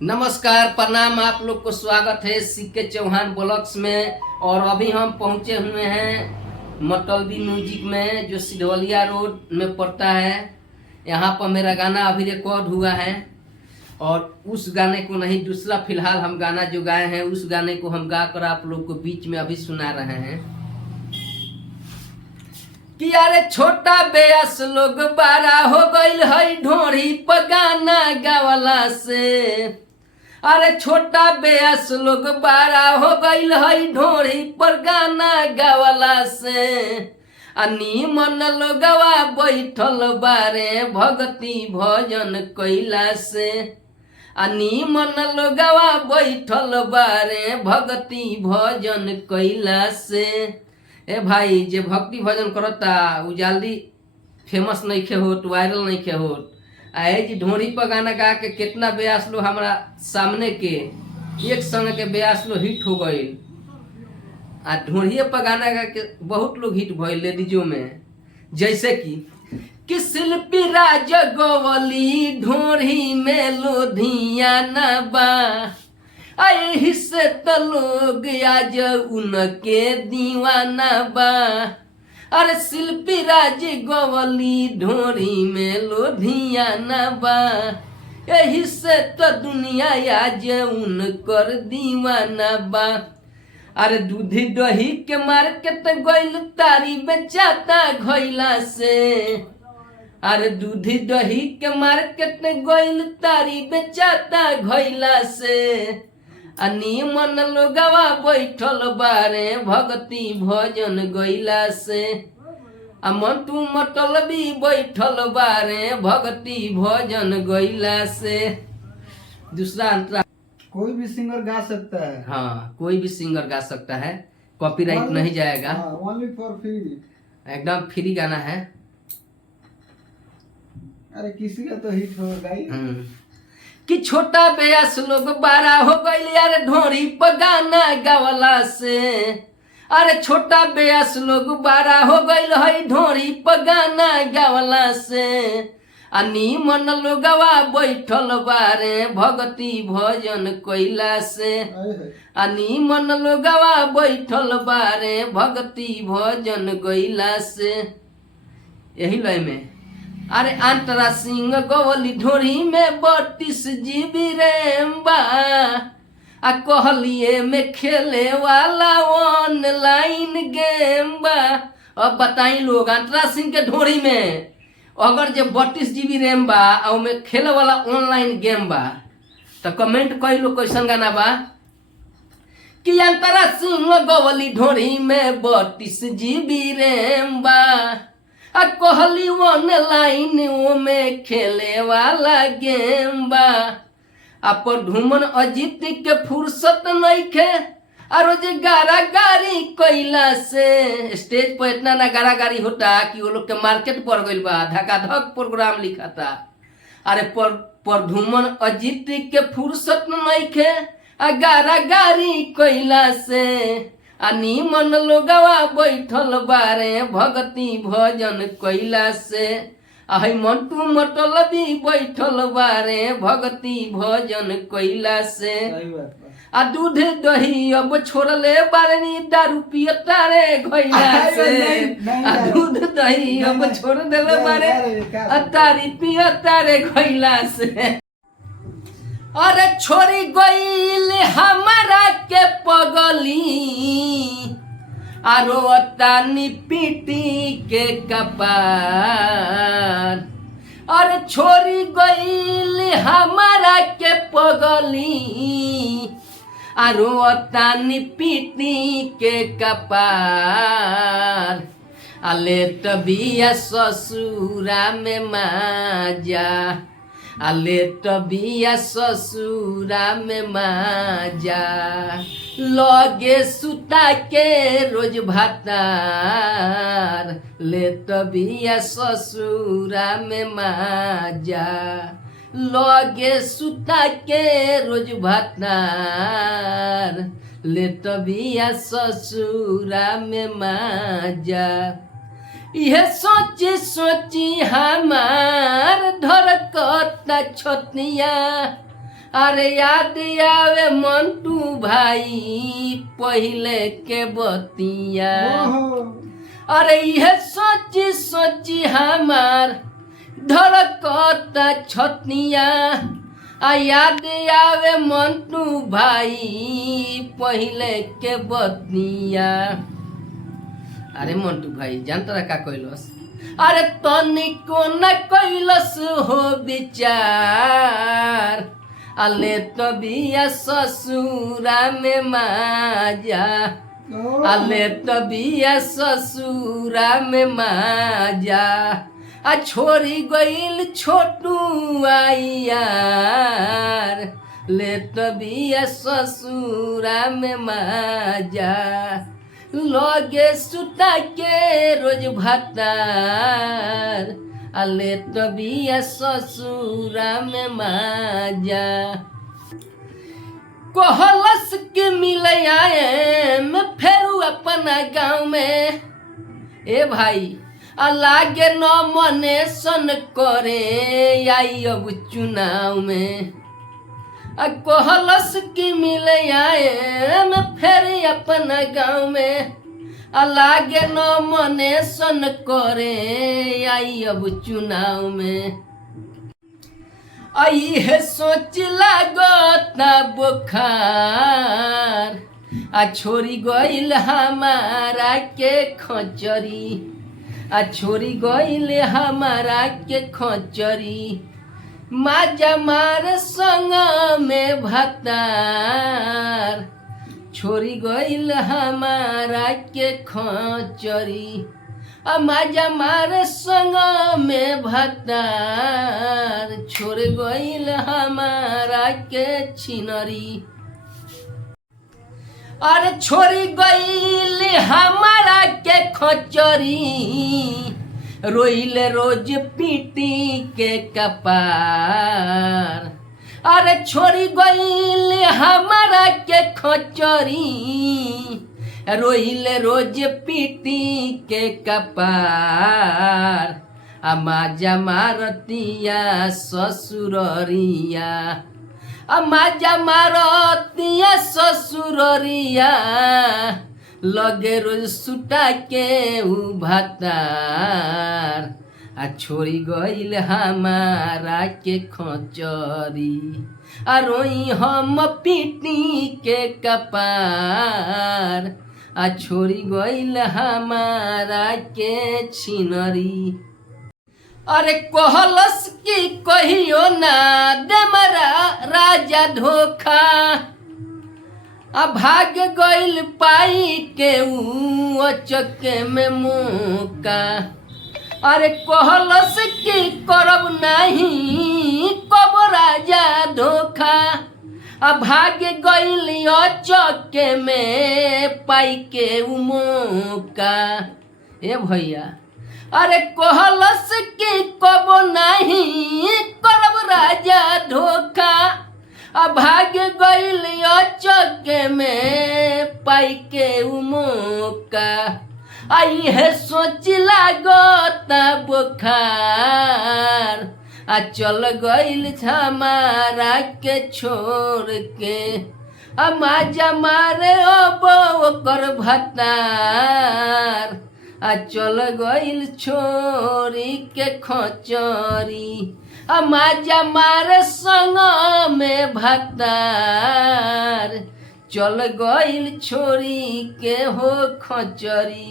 नमस्कार, प्रणाम। आप लोग को स्वागत है सीके चौहान ब्लॉग्स में। और अभी हम पहुंचे हुए हैं मतलबी म्यूजिक में, जो सिधवलिया रोड में पड़ता है। यहाँ पर मेरा गाना अभी रिकॉर्ड हुआ है और उस गाने को नहीं, दूसरा फिलहाल हम गाना जो गाए हैं उस गाने को हम गा कर आप लोग को बीच में अभी सुना रहे हैं कि अरे छोटा बेस लोग बारा हो गईल है ढोरी पगाना गावला से। अरे छोटा बेस लोग बारा हो गईल है ढोरी पर गाना गावला से। नीमन लोगवा बैठल बारे भक्ति भजन कैला से। नीमन लोगवा बैठल बारे भक्ति भजन कैला से। ए भाई, जे भक्ति भजन करता उ जल्दी फेमस नहीं खे होत, वायरल नहीं खे होत। आए जी ढोरी पर गाना गा के कितना ब्यास लो हमारा सामने के एक संग के ब्यास लो हिट हो गई। आ ढोरिये पर गाना गा के बहुत लोग हिट भइल लेडीजों में, जैसे कि शिल्पी राज गवली ढोरी में लोधियाना बा। आई से तो लोग आज उनके दीवाना बा। अरे शिल्पी राज गवली ढोरी में लोधियाना बा। यही से तो दुनिया आज उनकर दीवाना बा। अरे दूधी दही के मार्केट गइल तारी बेचाता घइला से। अरे दूधी दही के मार्केट गइल तारी बेचाता घइला से। नीमन लोगवा बैठल बारे भक्ति भजन गइला से। मंटू मतलबी बैठल बारे भक्ति भजन गइला से। दूसरा अंतरा कोई भी सिंगर गा सकता है। हाँ, कोई भी सिंगर गा सकता है, कॉपीराइट नहीं जाएगा। ओनली फॉर फ्री, एकदम फ्री गाना है। अरे किसी का तो हिट होगा ही। कि छोटा बेस लोग बारा हो गईल यार ढोरी पर गाना गावला से। अरे छोटा बेस लोग बारा हो गईल है ढोरी पर गाना गावला से। नीमन लोगवा बैठल बारे भक्ति भजन कैला से। नीमन लोगवा बैठल बारे भक्ति भजन गइला से। यही लय में अरे अंतरा सिंह गवली ढोरी में 32 GB रैम बा। कहलिए में खेले वाला ऑनलाइन गेम बा। अब बताई लोग, अंतरा सिंह के ढोरी में अगर जो 32 GB रैम बा और में खेले वाला ऑनलाइन गेम बा, तो कमेंट कई लोग कैसन गाना बा कि अंतरा सिंह गवली ढोरी में 32 GB रैम बा। कहली ऑनलाइन में खेले वाला गेम बा। पर ढूमन अजीत के फुर्सत नहीं खे। रोज गारा गारी कैला से। स्टेज पर इतना ना गारा गारी होता कि वो लोग के मार्केट पड़ गइल बा, धका धक प्रोग्राम लिखाता। अरे पर ढूमन अजीत के फुर्सत नहीं खे गारा गारी कैला से। नीमन लोगवा बैठल बारे भक्ति भजन कैला से। मंटू मतलबी बैठल बारे भक्ति भजन कैला से। दूध दही अब छोड़ले बारे दारू पियता रे घइला से। दूध दही अब छोड़ देले बारे तारी पियता रे घइला से। अरे छोरी गईल हमारा के पगली। आरो तानी पीटी के कपार। अरे छोरी गईल हमारा के पगली। आरो तानी पीटी के कपार। अले तबिया ससुरा में माजा। अले तबिया ससुरा में माजा। लगे सुता के रोज भातार। ले तबिया ससुरा में माजा। लगे सुता के रोज भातार। ले तबिया ससुरा में माजा। यह सोची सोची हमार धड़कता छतिया। अरे याद आवे मंटू भाई पहले के बतिया ओहो अरे यह सोची सोची हमार धड़कता छतनिया आ याद आवे मंटू भाई पहले के बतिया। अरे मंटू भाई जानता का कैलस अरे तनिको न कैलस हो विचार अले तो बिया ससुरा में माजा अले तो बिया ससुरा में माजा आ छोरी गईल छोटू आयार ले तो बिया ससुरा में माजा लगे सुता के रोज भातार अले तो बिया ससुरा में माजा कहलस के मिले आए मैं फेरू अपना गाँव में ए भाई लागे न मने सन करे आई अब चुनाव में कहलस की मिले आए मैं फिर अपना गाँव में लागे न मने सन करे आई अब चुनाव में आई है सोच लागता बुखार छोरी गईल हमारा के खचरी छोरी गईल हमारा के खचरी माजा मार संग में भतार छोरी गईल हमारा के खचरी माजा मार संग में भतार छोड़ गईल हमारा के छिनरी अरे छोड़ी गईल हमारा के खचरी रोइले रोज पीटी के कपार अरे छोड़ी गईल हमारा के खचरी रोइले रोज पीटी के कपार माजा मारतिया ससुररिया माजा मारतिया ससुररिया लगे रोज सुता के भातार छोड़ी गईल हमारा के खचरी रोई हम पीटी के कपार छोड़ी गईल हमारा के छिनरी अरे कहलस की कहियो ना दे मरा राजा धोखा भाग गईल पाई के चक्के में मौका अरे कहलस की करब नहीं कब राजा धोखा भाग गईल चक्के में पाई के मौका ए भैया अरे कहलस की कब नहीं करब राजा धोखा भाग गईल चक्के में पाई के मौका आई है सोच लागता बुखार चल गईल हमारा के छोड़ के माजा मारे अब ओकर भतार चल गईल छोरी के खचरी माजा मारे संग में भतार चल गईल छोरी के हो खचरी।